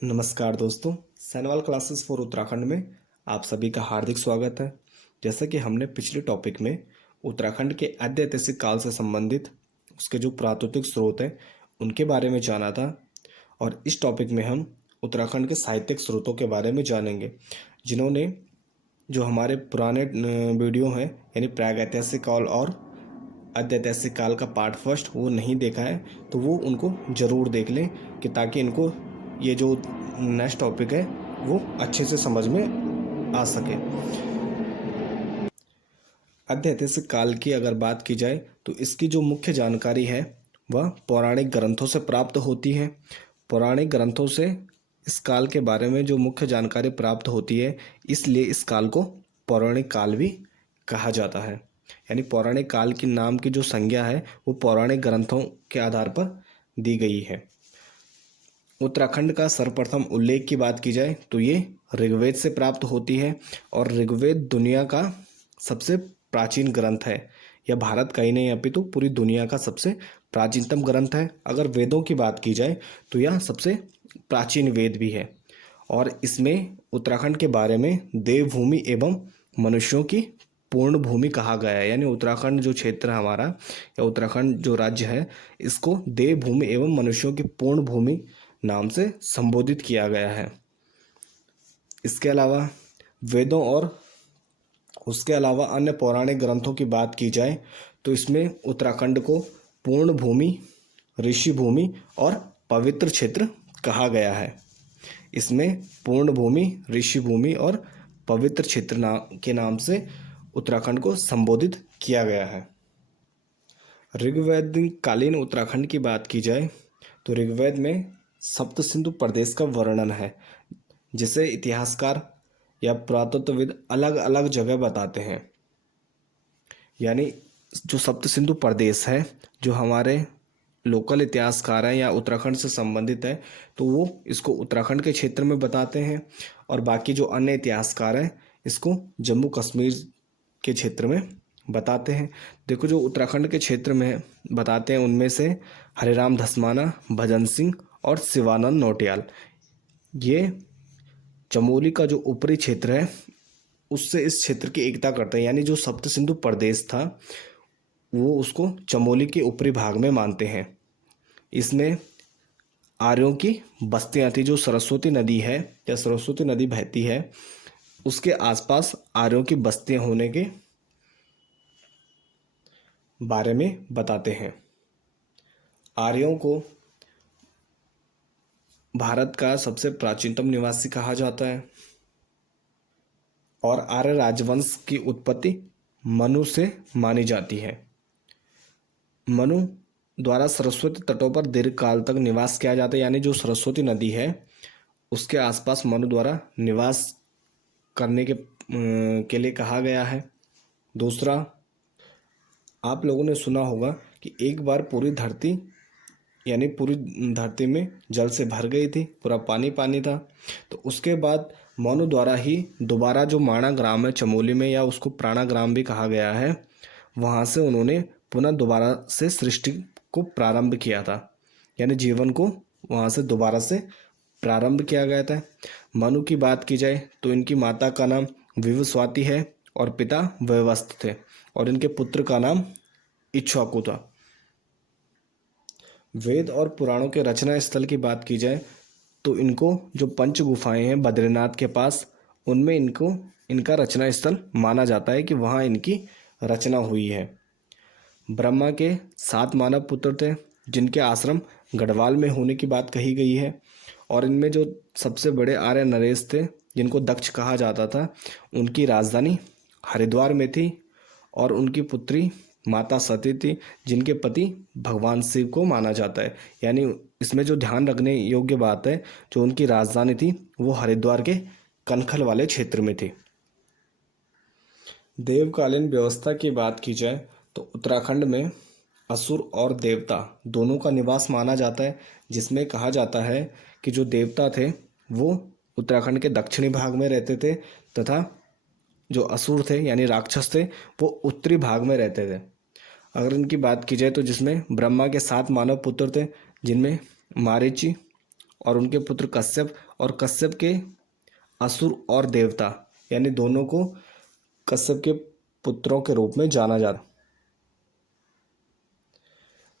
नमस्कार दोस्तों, सैनवाल classes for Uttarakhand में आप सभी का हार्दिक स्वागत है। जैसा कि हमने पिछले टॉपिक में उत्तराखंड के आद्य ऐतिहासिक काल से संबंधित उसके जो पुरातात्विक स्रोत हैं उनके बारे में जाना था, और इस टॉपिक में हम उत्तराखंड के साहित्यिक स्रोतों के बारे में जानेंगे। जिन्होंने जो हमारे पुराने वीडियो हैं यानी प्रागैतिहासिक काल और आद्य ऐतिहासिक काल का पार्ट फर्स्ट वो नहीं देखा है तो वो उनको ज़रूर देख लें, कि ताकि इनको ये जो नेक्स्ट टॉपिक है वो अच्छे से समझ में आ सके। आद्य ऐतिहासिक काल की अगर बात की जाए तो इसकी जो मुख्य जानकारी है वह पौराणिक ग्रंथों से प्राप्त होती है। पौराणिक ग्रंथों से इस काल के बारे में जो मुख्य जानकारी प्राप्त होती है, इसलिए इस काल को पौराणिक काल भी कहा जाता है। यानी पौराणिक काल की नाम की जो संज्ञा है वो पौराणिक ग्रंथों के आधार पर दी गई है। उत्तराखंड का सर्वप्रथम उल्लेख की बात की जाए तो ये ऋग्वेद से प्राप्त होती है, और ऋग्वेद दुनिया का सबसे प्राचीन ग्रंथ है। यह भारत का ही नहीं अपितु पूरी दुनिया का सबसे प्राचीनतम ग्रंथ है। अगर वेदों की बात की जाए तो यह सबसे प्राचीन वेद भी है, और इसमें उत्तराखंड के बारे में देवभूमि एवं मनुष्यों की पूर्ण भूमि कहा गया है। यानी उत्तराखंड जो क्षेत्र है हमारा, या उत्तराखंड जो राज्य है, इसको देवभूमि एवं मनुष्यों की पूर्ण भूमि नाम से संबोधित किया गया है। इसके अलावा वेदों और उसके अलावा अन्य पौराणिक ग्रंथों की बात की जाए तो इसमें उत्तराखंड को पूर्ण भूमि, ऋषि भूमि और पवित्र क्षेत्र कहा गया है। इसमें पूर्ण भूमि, ऋषि भूमि और पवित्र क्षेत्र के नाम से उत्तराखंड को संबोधित किया गया है। ऋग्वैदिक कालीन उत्तराखंड की बात की जाए तो ऋग्वेद में सप्त सिंधु प्रदेश का वर्णन है, जिसे इतिहासकार या पुरातत्वविद अलग अलग जगह बताते हैं। यानी जो सप्त सिंधु प्रदेश है, जो हमारे लोकल इतिहासकार हैं या उत्तराखंड से संबंधित है, तो वो इसको उत्तराखंड के क्षेत्र में बताते हैं, और बाकी जो अन्य इतिहासकार हैं इसको जम्मू कश्मीर के क्षेत्र में बताते हैं। देखो, जो उत्तराखंड के क्षेत्र में बताते हैं उनमें से हरिराम धस्माना, भजन सिंह और शिवानंद नौटियाल, ये चमोली का जो ऊपरी क्षेत्र है उससे इस क्षेत्र की एकता करते हैं। यानी जो सप्त सिंधु प्रदेश था वो उसको चमोली के ऊपरी भाग में मानते हैं। इसमें आर्यों की बस्तियां थी। जो सरस्वती नदी है या सरस्वती नदी बहती है उसके आसपास आर्यों की बस्तियां होने के बारे में बताते हैं। आर्यों को भारत का सबसे प्राचीनतम निवासी कहा जाता है, और आर्य राजवंश की उत्पत्ति मनु से मानी जाती है। मनु द्वारा सरस्वती तटों पर दीर्घकाल तक निवास किया जाता है। यानी जो सरस्वती नदी है उसके आसपास मनु द्वारा निवास करने के लिए कहा गया है। दूसरा, आप लोगों ने सुना होगा कि एक बार पूरी धरती यानी पूरी धरती में जल से भर गई थी, पूरा पानी पानी था। तो उसके बाद मनु द्वारा ही दोबारा जो माणा ग्राम है चमोली में, या उसको प्राणा ग्राम भी कहा गया है, वहाँ से उन्होंने पुनः दोबारा से सृष्टि को प्रारंभ किया था। यानी जीवन को वहाँ से दोबारा से प्रारंभ किया गया था। मनु की बात की जाए तो इनकी माता का नाम विवस्वाति है और पिता वयवस्त थे, और इनके पुत्र का नाम इक्ष्वाकु था। वेद और पुराणों के रचना स्थल की बात की जाए तो इनको जो पंच गुफाएं हैं बद्रीनाथ के पास, उनमें इनका रचना स्थल माना जाता है कि वहाँ इनकी रचना हुई है। ब्रह्मा के 7 मानव पुत्र थे, जिनके आश्रम गढ़वाल में होने की बात कही गई है, और इनमें जो सबसे बड़े आर्य नरेश थे, जिनको दक्ष कहा जाता था, उनकी राजधानी हरिद्वार में थी, और उनकी पुत्री माता सती थी, जिनके पति भगवान शिव को माना जाता है। यानी इसमें जो ध्यान रखने योग्य बात है, जो उनकी राजधानी थी वो हरिद्वार के कनखल वाले क्षेत्र में थी। देवकालीन व्यवस्था की बात की जाए तो उत्तराखंड में असुर और देवता दोनों का निवास माना जाता है, जिसमें कहा जाता है कि जो देवता थे वो उत्तराखंड के दक्षिणी भाग में रहते थे, तथा जो असुर थे यानी राक्षस थे वो उत्तरी भाग में रहते थे। अगर इनकी बात की जाए तो जिसमें ब्रह्मा के 7 मानव पुत्र थे, जिनमें मारीचि और उनके पुत्र कश्यप, और कश्यप के असुर और देवता यानी दोनों को कश्यप के पुत्रों के रूप में जाना जाता।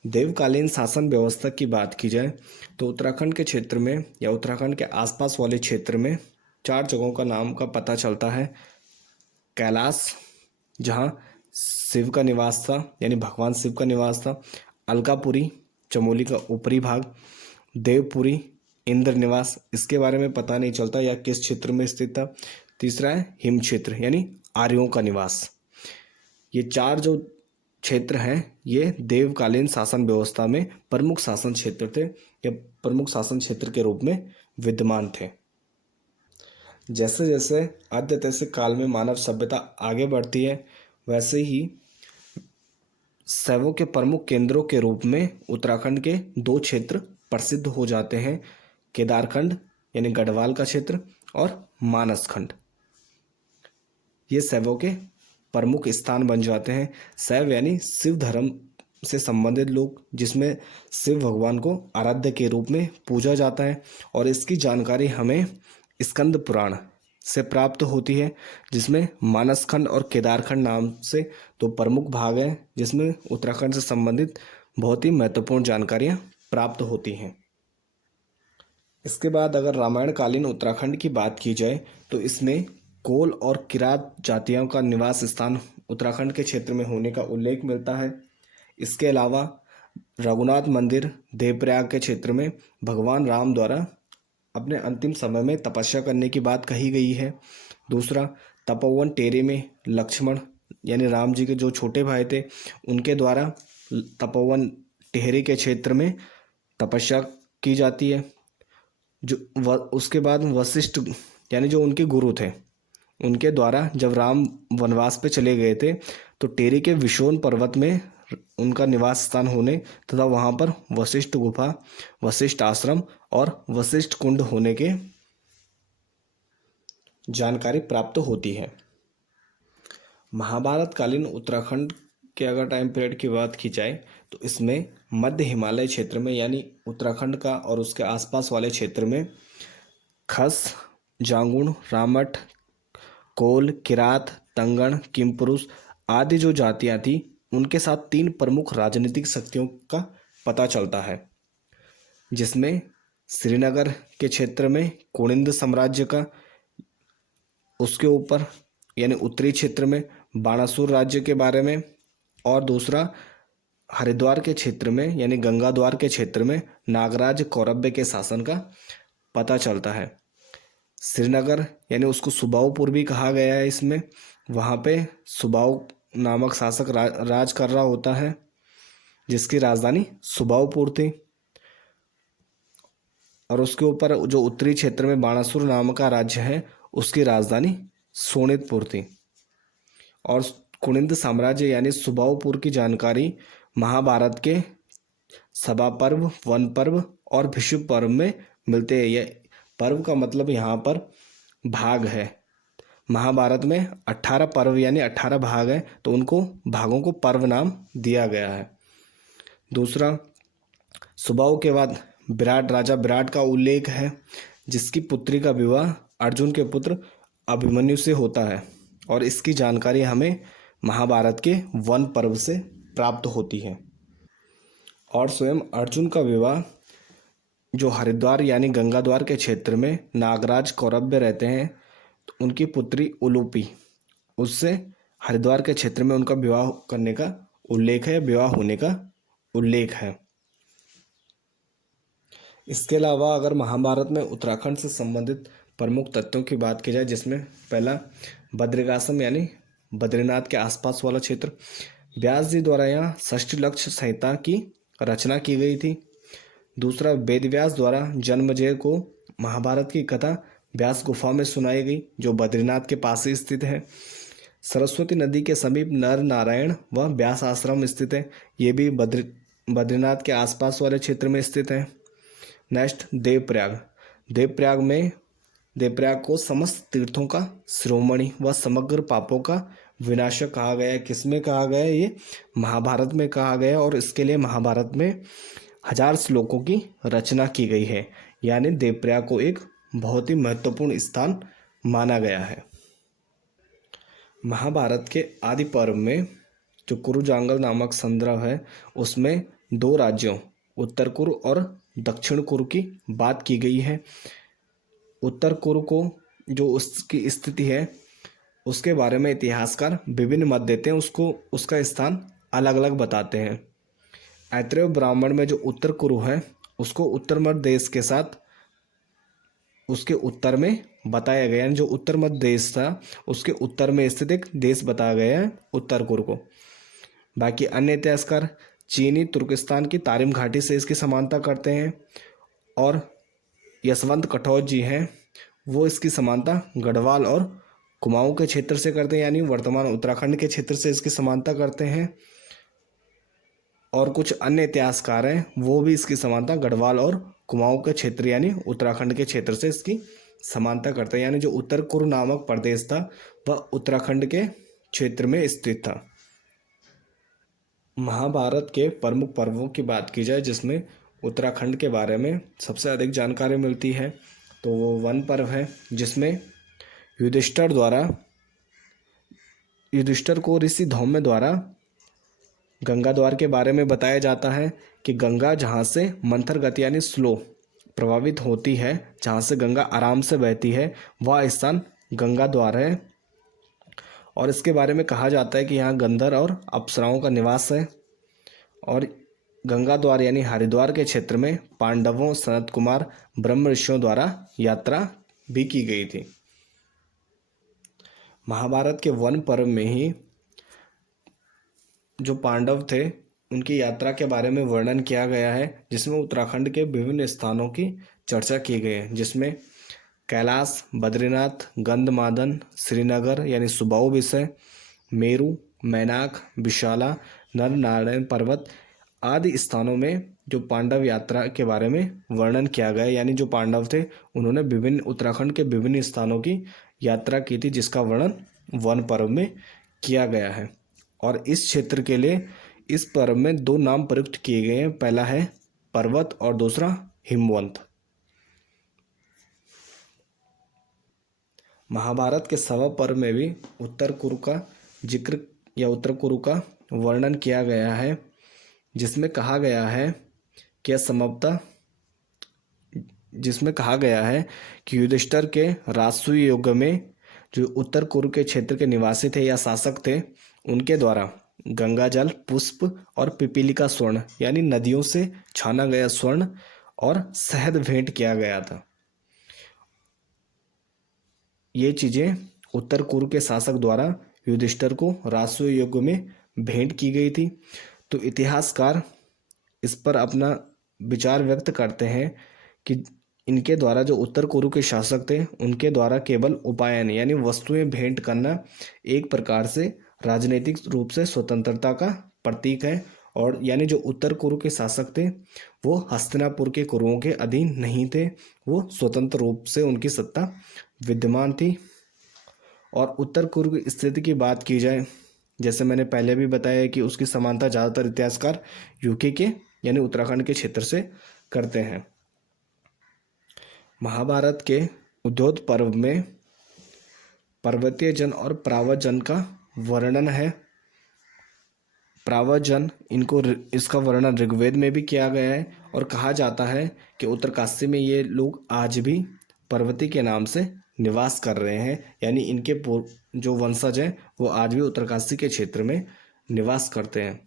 देवकालीन शासन व्यवस्था की बात की जाए तो उत्तराखंड के क्षेत्र में या उत्तराखंड के आसपास वाले क्षेत्र में 4 जगहों का नाम का पता चलता है। कैलाश, जहाँ शिव का निवास था यानी भगवान शिव का निवास था। अलकापुरी, चमोली का ऊपरी भाग। देवपुरी, इंद्र निवास, इसके बारे में पता नहीं चलता या किस क्षेत्र में स्थित था। तीसरा है हिम क्षेत्र यानी आर्यों का निवास। ये 4 जो क्षेत्र हैं ये देवकालीन शासन व्यवस्था में प्रमुख शासन क्षेत्र थे या प्रमुख शासन क्षेत्र के रूप में विद्यमान थे। जैसे जैसे आद्य काल में मानव सभ्यता आगे बढ़ती है वैसे ही शैवों के प्रमुख केंद्रों के रूप में उत्तराखंड के 2 क्षेत्र प्रसिद्ध हो जाते हैं। केदारखंड यानी गढ़वाल का क्षेत्र और मानसखंड, ये शैवों के प्रमुख स्थान बन जाते हैं। शैव यानी शिव धर्म से संबंधित लोग, जिसमें शिव भगवान को आराध्य के रूप में पूजा जाता है, और इसकी जानकारी हमें स्कंद पुराण से प्राप्त होती है, जिसमें मानसखंड और केदारखंड नाम से 2 प्रमुख भाग हैं, जिसमें उत्तराखंड से संबंधित बहुत ही महत्वपूर्ण जानकारियाँ प्राप्त होती हैं। इसके बाद अगर रामायण कालीन उत्तराखंड की बात की जाए तो इसमें कोल और किरात जातियों का निवास स्थान उत्तराखंड के क्षेत्र में होने का उल्लेख मिलता है। इसके अलावा रघुनाथ मंदिर देवप्रयाग के क्षेत्र में भगवान राम द्वारा अपने अंतिम समय में तपस्या करने की बात कही गई है। दूसरा, तपोवन टेरे में लक्ष्मण यानी राम जी के जो छोटे भाई थे उनके द्वारा तपोवन टेहरी के क्षेत्र में तपस्या की जाती है। उसके बाद वशिष्ठ यानी जो उनके गुरु थे उनके द्वारा जब राम वनवास पे चले गए थे तो टेरी के विशोन पर्वत में उनका निवास स्थान होने तथा वहाँ पर वशिष्ठ गुफा, वशिष्ठ आश्रम और वशिष्ठ कुंड होने के जानकारी प्राप्त होती है। महाभारत कालीन उत्तराखंड के अगर टाइम पीरियड की बात की जाए तो इसमें मध्य हिमालय क्षेत्र में यानी उत्तराखंड का और उसके आसपास वाले क्षेत्र में खस, जांगुण, रामट, कोल, किरात, तंगण, किमपुरुष आदि जो जातियां थी उनके साथ 3 प्रमुख राजनीतिक शक्तियों का पता चलता है, जिसमें श्रीनगर के क्षेत्र में कुणिंद साम्राज्य का, उसके ऊपर यानी उत्तरी क्षेत्र में बाणासुर राज्य के बारे में, और दूसरा हरिद्वार के क्षेत्र में यानी गंगाद्वार के क्षेत्र में नागराज कौरव्य के शासन का पता चलता है। श्रीनगर यानी उसको सुबाऊपुर भी कहा गया है। इसमें वहाँ पे सुबाऊ नामक शासक राज कर रहा होता है, जिसकी राजधानी सुबाऊपुर थी, और उसके ऊपर जो उत्तरी क्षेत्र में बाणासुर नाम का राज्य है उसकी राजधानी सोनितपुर थी। और कुणिंद साम्राज्य यानी सुबाऊपुर की जानकारी महाभारत के सभा पर्व, वन पर्व और भीष्म पर्व में मिलते हैं। यह पर्व का मतलब यहाँ पर भाग है। महाभारत में 18 पर्व यानी 18 भाग हैं, तो उनको भागों को पर्व नाम दिया गया है। दूसरा, सुबाऊ के बाद विराट राजा विराट का उल्लेख है, जिसकी पुत्री का विवाह अर्जुन के पुत्र अभिमन्यु से होता है, और इसकी जानकारी हमें महाभारत के वन पर्व से प्राप्त होती है। और स्वयं अर्जुन का विवाह जो हरिद्वार यानी गंगाद्वार के क्षेत्र में नागराज कौरव्य रहते हैं तो उनकी पुत्री उलूपी, उससे हरिद्वार के क्षेत्र में उनका विवाह करने का उल्लेख है, विवाह होने का उल्लेख है। इसके अलावा अगर महाभारत में उत्तराखंड से संबंधित प्रमुख तत्वों की बात की जाए, जिसमें पहला बद्रिकाश्रम यानी बद्रीनाथ के आसपास वाला क्षेत्र, व्यास जी द्वारा यहाँ षष्ठी लक्ष्य संहिता की रचना की गई थी। दूसरा, वेदव्यास द्वारा जन्मेजय को महाभारत की कथा व्यास गुफा में सुनाई गई, जो बद्रीनाथ के पास ही स्थित है। सरस्वती नदी के समीप नर नारायण व व्यास आश्रम स्थित है, ये भी बद्रीनाथ के आसपास वाले क्षेत्र में स्थित है। नेक्स्ट, देवप्रयाग। देवप्रयाग को समस्त तीर्थों का शिरोमणि व समग्र पापों का विनाशक कहा गया है। किसमें कहा गया है? ये महाभारत में कहा गया है, और इसके लिए महाभारत में 1000 श्लोकों की रचना की गई है। यानी देवप्रयाग को एक बहुत ही महत्वपूर्ण स्थान माना गया है। महाभारत के आदि पर्व में जो कुरुजांगल नामक संदर्भ है उसमें दो राज्यों उत्तर कुरु और दक्षिण कुरु की बात की गई है। उत्तर कुरु को जो उसकी स्थिति है उसके बारे में इतिहासकार विभिन्न मत देते हैं, उसको उसका स्थान अलग अलग बताते हैं। ऐत्रेय ब्राह्मण में जो उत्तर कुरु है उसको उत्तर मध्य देश के साथ उसके उत्तर में बताया गया है। जो उत्तर मध्य देश था उसके उत्तर में स्थित एक देश बताया गया है उत्तर कुरु को। बाकी अन्य इतिहासकार चीनी तुर्किस्तान की तारिम घाटी से इसकी समानता करते हैं और यशवंत कठोर जी हैं वो इसकी समानता गढ़वाल और कुमाऊं के क्षेत्र से करते हैं, यानी वर्तमान उत्तराखंड के क्षेत्र से इसकी समानता करते हैं। और कुछ अन्य इतिहासकार हैं वो भी इसकी समानता गढ़वाल और कुमाऊं के क्षेत्र यानी उत्तराखंड के क्षेत्र से इसकी समानता करते हैं, यानी जो उत्तर कुरु नामक प्रदेश था वह उत्तराखंड के क्षेत्र में स्थित था। महाभारत के प्रमुख पर्वों की बात की जाए जिसमें उत्तराखंड के बारे में सबसे अधिक जानकारी मिलती है तो वो वन पर्व है, जिसमें युधिष्ठिर को ऋषि धौम्य द्वारा गंगा द्वार के बारे में बताया जाता है कि गंगा जहाँ से मंथर गति यानी स्लो प्रभावित होती है, जहाँ से गंगा आराम से बहती है वह स्थान गंगा द्वार है। और इसके बारे में कहा जाता है कि यहाँ गंधर्व और अप्सराओं का निवास है। और गंगा द्वार यानी हरिद्वार के क्षेत्र में पांडवों, सनत कुमार, ब्रह्म ऋषियों द्वारा यात्रा भी की गई थी। महाभारत के वन पर्व में ही जो पांडव थे उनकी यात्रा के बारे में वर्णन किया गया है, जिसमें उत्तराखंड के विभिन्न स्थानों की चर्चा की गई है, जिसमें कैलाश, बद्रीनाथ, गंधमादन, श्रीनगर यानी सुबाऊ विषय, मेरू, मैनाक, विशाला, नरनारायण पर्वत आदि स्थानों में जो पांडव यात्रा के बारे में वर्णन किया गया है, यानी जो पांडव थे उन्होंने विभिन्न उत्तराखंड के विभिन्न स्थानों की यात्रा की थी, जिसका वर्णन वन पर्व में किया गया है। और इस क्षेत्र के लिए इस पर्व में दो नाम प्रयुक्त किए गए हैं, पहला है पर्वत और दूसरा हिमवंत। महाभारत के सवा पर्व में भी उत्तर कुरु का जिक्र या उत्तर कुरु का वर्णन किया गया है, जिसमें कहा गया है कि युधिष्ठिर के राजसूय युग में जो उत्तर कुरु के क्षेत्र के निवासी थे या शासक थे उनके द्वारा गंगा जल, पुष्प और पिपीलिका स्वर्ण यानी नदियों से छाना गया स्वर्ण और शहद भेंट किया गया था। ये चीजें उत्तर कुरु के शासक द्वारा युधिष्ठिर को राजसूय युग में भेंट की गई थी। तो इतिहासकार इस पर अपना विचार व्यक्त करते हैं कि इनके द्वारा जो उत्तर कुरु के शासक थे उनके द्वारा केवल उपायन यानी वस्तुएं भेंट करना एक प्रकार से राजनीतिक रूप से स्वतंत्रता का प्रतीक है। और यानी जो उत्तर कुरु के शासक थे वो हस्तिनापुर के कुरुओं के अधीन नहीं थे, वो स्वतंत्र रूप से उनकी सत्ता विद्यमान थी। और उत्तर कुरु की स्थिति की बात की जाए, जैसे मैंने पहले भी बताया कि उसकी समानता ज़्यादातर इतिहासकार यूके के यानी उत्तराखंड के क्षेत्र से करते हैं। महाभारत के उद्योत पर्व में पर्वतीय जन और प्रावत जन का वर्णन है। प्रावत जन इसका वर्णन ऋग्वेद में भी किया गया है और कहा जाता है कि उत्तरकाशी में ये लोग आज भी पर्वती के नाम से निवास कर रहे हैं, यानी इनके जो वंशज हैं वो आज भी उत्तरकाशी के क्षेत्र में निवास करते हैं।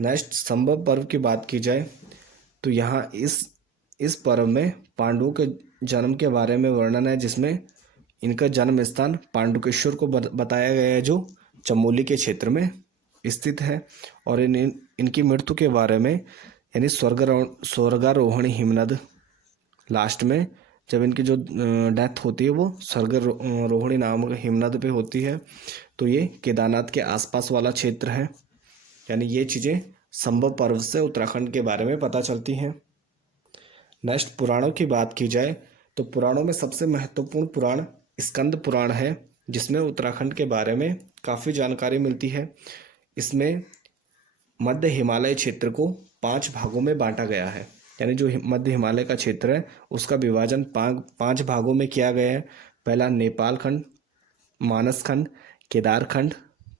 नेक्स्ट संभव पर्व की बात की जाए तो यहाँ इस पर्व में पांडवों के जन्म के बारे में वर्णन है, जिसमें इनका जन्म स्थान पांडुकेश्वर को बताया गया है जो चमोली के क्षेत्र में स्थित है। और इनकी मृत्यु के बारे में यानी स्वर्गारोहणी हिमनद लास्ट में जब इनकी जो डेथ होती है वो स्वर्गारोहणी नामक हिमनद पे होती है। तो ये केदारनाथ के आसपास वाला क्षेत्र है। यानी ये चीज़ें संभव पर्व से उत्तराखंड के बारे में पता चलती हैं। नेक्स्ट पुराणों की बात की जाए तो पुराणों में सबसे महत्वपूर्ण पुराण स्कंद पुराण है, जिसमें उत्तराखंड के बारे में काफ़ी जानकारी मिलती है। इसमें मध्य हिमालय क्षेत्र को 5 भागों में बांटा गया है। यानी जो मध्य हिमालय का क्षेत्र है उसका विभाजन पांच भागों में किया गया है। पहला नेपाल खंड, मानस खंड, केदार खंड,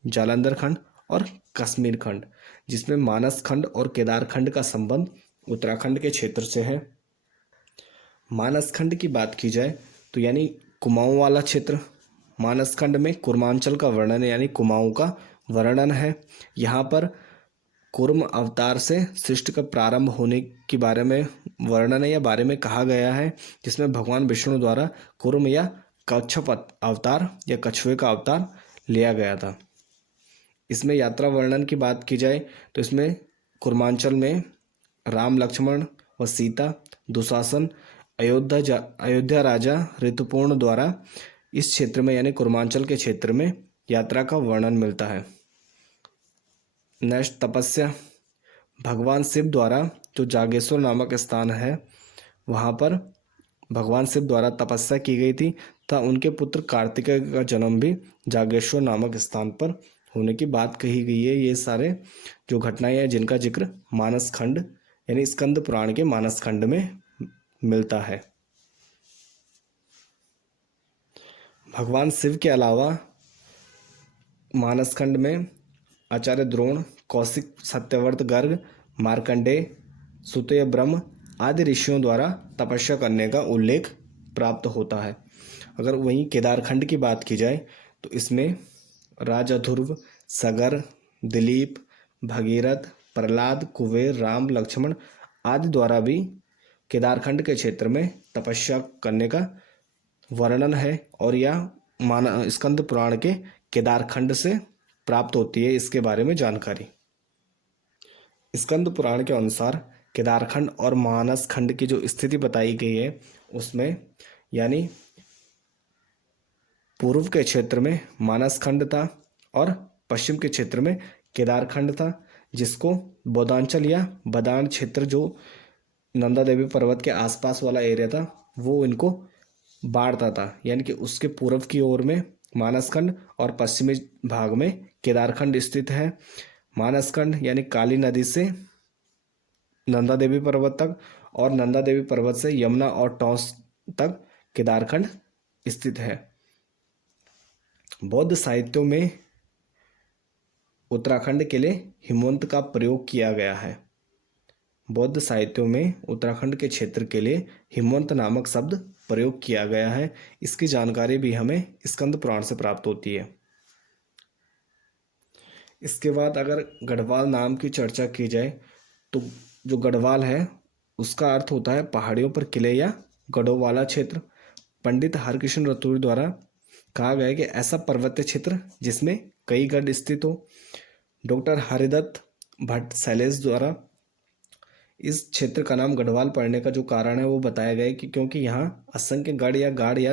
जालंधर खंड और कश्मीर खंड, जिसमें मानस खंड और केदार खंड का संबंध उत्तराखंड के क्षेत्र से है। मानस खंड की बात की जाए तो यानी कुमाऊं वाला क्षेत्र। मानस खंड में कूर्मांचल का वर्णन यानी कुमाऊं का वर्णन है। यहाँ पर कूर्म अवतार से सृष्टि का प्रारंभ होने के बारे में वर्णन है या बारे में कहा गया है, जिसमें भगवान विष्णु द्वारा कूर्म या कच्छप अवतार या कछुए का अवतार लिया गया था। इसमें यात्रा वर्णन की बात की जाए तो इसमें कूर्मांचल में राम, लक्ष्मण व सीता, दुशासन, अयोध्या राजा ऋतुपूर्ण द्वारा इस क्षेत्र में यानी कूर्मांचल के क्षेत्र में यात्रा का वर्णन मिलता है। नेक्स्ट, तपस्या। भगवान शिव द्वारा जो जागेश्वर नामक स्थान है वहाँ पर भगवान शिव द्वारा तपस्या की गई थी तथा उनके पुत्र कार्तिकेय का जन्म भी जागेश्वर नामक स्थान पर होने की बात कही गई है। ये सारे जो घटनाएं हैं जिनका जिक्र मानस खंड यानी स्कंद पुराण के मानस खंड में मिलता है। भगवान शिव के अलावा मानस खंड में आचार्य द्रोण, कौशिक, सत्यव्रत गर्ग, मार्कंडेय, सुतय ब्रह्म आदि ऋषियों द्वारा तपस्या करने का उल्लेख प्राप्त होता है। अगर वहीं केदारखंड की बात की जाए तो इसमें राजा ध्रुव, सगर, दिलीप, भगीरथ, प्रहलाद, कुबेर, राम, लक्ष्मण आदि द्वारा भी केदारखंड के क्षेत्र में तपस्या करने का वर्णन है और यह स्कंद पुराण के केदारखंड से प्राप्त होती है। इसके बारे में जानकारी स्कंद पुराण के अनुसार केदारखंड और मानस खंड की जो स्थिति बताई गई है उसमें यानी पूर्व के क्षेत्र में मानस खंड था और पश्चिम के क्षेत्र में केदारखंड था, जिसको बोधांचल या बदान क्षेत्र जो नंदा देवी पर्वत के आसपास वाला एरिया था वो इनको बाढ़ता था। यानी कि उसके पूर्व की ओर में मानसखंड और पश्चिमी भाग में केदारखंड स्थित है। मानसखंड यानी काली नदी से नंदा देवी पर्वत तक और नंदा देवी पर्वत से यमुना और टॉस तक केदारखंड स्थित है। बौद्ध साहित्यों में उत्तराखंड के लिए हिमवंत का प्रयोग किया गया है। बौद्ध साहित्यों में उत्तराखंड के क्षेत्र के लिए हिमवंत नामक शब्द प्रयोग किया गया है। इसकी जानकारी भी हमें स्कंद पुराण से प्राप्त होती है। इसके बाद अगर गढ़वाल नाम की चर्चा की जाए तो जो गढ़वाल है उसका अर्थ होता है पहाड़ियों पर किले या गढ़ों वाला क्षेत्र। पंडित हरकिशन रतूड़ी द्वारा कहा गया है कि ऐसा पर्वतीय क्षेत्र जिसमें कई गढ़ स्थित हो। डॉक्टर हरिदत्त भट्ट शैलेश द्वारा इस क्षेत्र का नाम गढ़वाल पड़ने का जो कारण है वो बताया गया है कि क्योंकि यहाँ असंख्य गढ़ या गाड़ या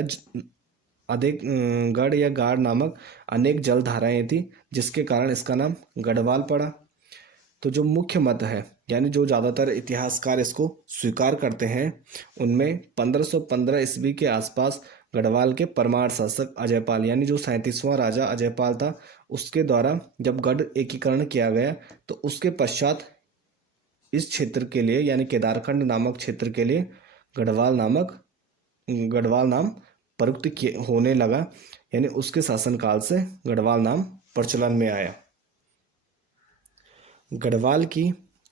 अधिक गढ़ या गाड़ नामक अनेक जलधाराएं थी, जिसके कारण इसका नाम गढ़वाल पड़ा। तो जो मुख्य मत है यानी जो ज़्यादातर इतिहासकार इसको स्वीकार करते हैं उनमें 1515 ईस्वी के आसपास गढ़वाल के परमार शासक अजयपाल यानी जो 37वां राजा अजयपाल था उसके द्वारा जब गढ़ एकीकरण किया गया तो उसके पश्चात इस क्षेत्र के लिए यानी केदारखंड नामक क्षेत्र के लिए गढ़वाल नाम प्रयुक्त होने लगा। यानी उसके शासनकाल से गढ़वाल नाम प्रचलन में आया। गढ़वाल की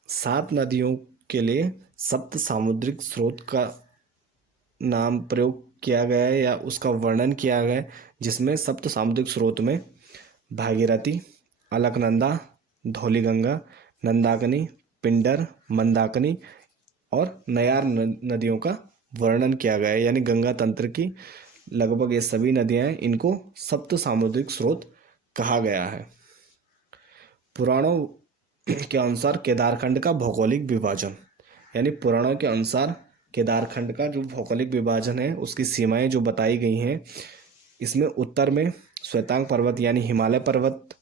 7 नदियों के लिए सप्त सामुद्रिक स्रोत का नाम प्रयोग किया गया है या उसका वर्णन किया गया है, जिसमें सप्त सामुद्रिक स्रोत में भागीरथी, अलकनंदा, धौलीगंगा, नंदाकिनी, पिंडर, मंदाकिनी और नयार नदियों का वर्णन किया गया है। यानी गंगा तंत्र की लगभग ये सभी नदियां हैं, इनको सप्त सामुद्रिक स्रोत कहा गया है। पुराणों के अनुसार केदारखंड का भौगोलिक विभाजन यानी पुराणों के अनुसार केदारखंड का जो भौगोलिक विभाजन है उसकी सीमाएं जो बताई गई हैं, इसमें उत्तर में श्वेतांग पर्वत यानी हिमालय पर्वत,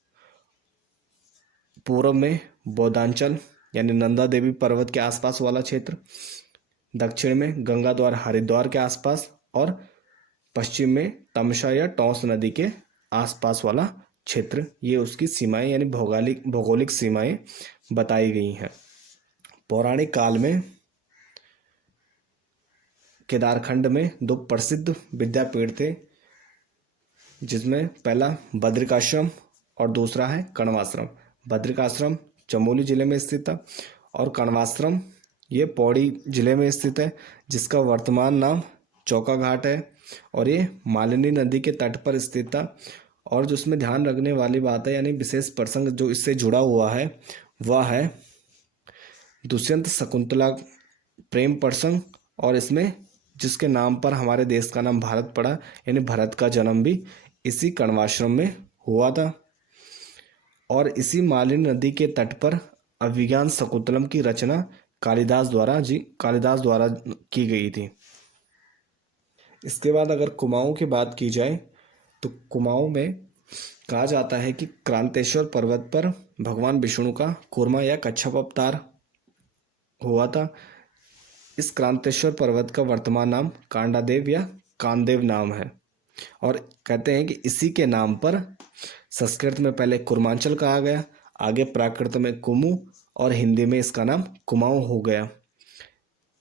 पूर्व में बोधांचल यानी नंदा देवी पर्वत के आसपास वाला क्षेत्र, दक्षिण में गंगा द्वार हरिद्वार के आसपास और पश्चिम में तमसा या टॉस नदी के आसपास वाला क्षेत्र। ये उसकी सीमाएं यानी भौगोलिक सीमाएं बताई गई हैं। पौराणिक काल में केदारखंड में दो प्रसिद्ध विद्यापीठ थे, जिसमें पहला बद्रिकाश्रम और दूसरा है कण्वाश्रम। बद्रिकाश्रम चमोली जिले में स्थित था और कण्वाश्रम ये पौड़ी जिले में स्थित है, जिसका वर्तमान नाम चौका घाट है और ये मालिनी नदी के तट पर स्थित था। और जो इसमें ध्यान रखने वाली बात है, यानी विशेष प्रसंग जो इससे जुड़ा हुआ है, वह है दुष्यंत शकुंतला प्रेम प्रसंग, और इसमें जिसके नाम पर हमारे देश का नाम भारत पड़ा, यानी भरत का जन्म भी इसी कण्वाश्रम में हुआ था। और इसी मालिनी नदी के तट पर अभिज्ञान शकुंतलम की रचना कालिदास द्वारा की गई थी। इसके बाद अगर कुमाऊं की बात की जाए तो कुमाऊं में कहा जाता है कि क्रांतेश्वर पर्वत पर भगवान विष्णु का कूर्मा या कच्छप अवतार हुआ था। इस क्रांतेश्वर पर्वत का वर्तमान नाम कांडादेव या कामदेव नाम है और कहते हैं कि इसी के नाम पर संस्कृत में पहले कुर्मांचल कहा गया, आगे प्राकृत में कुमू और हिंदी में इसका नाम कुमाऊं हो गया।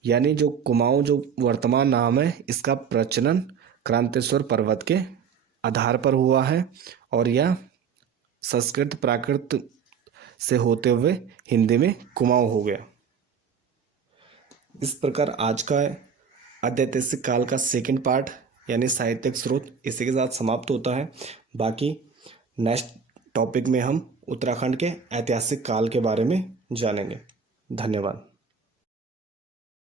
यानी जो कुमाऊं जो वर्तमान नाम है, इसका प्रचलन क्रांतेश्वर पर्वत के आधार पर हुआ है और यह संस्कृत प्राकृत से होते हुए हिंदी में कुमाऊं हो गया। इस प्रकार आज का अद्वैतसिक काल का सेकंड पार्ट यानी साहित्यिक स्रोत इसी के साथ समाप्त होता है। बाकी नेक्स्ट टॉपिक में हम उत्तराखंड के ऐतिहासिक काल के बारे में जानेंगे। धन्यवाद।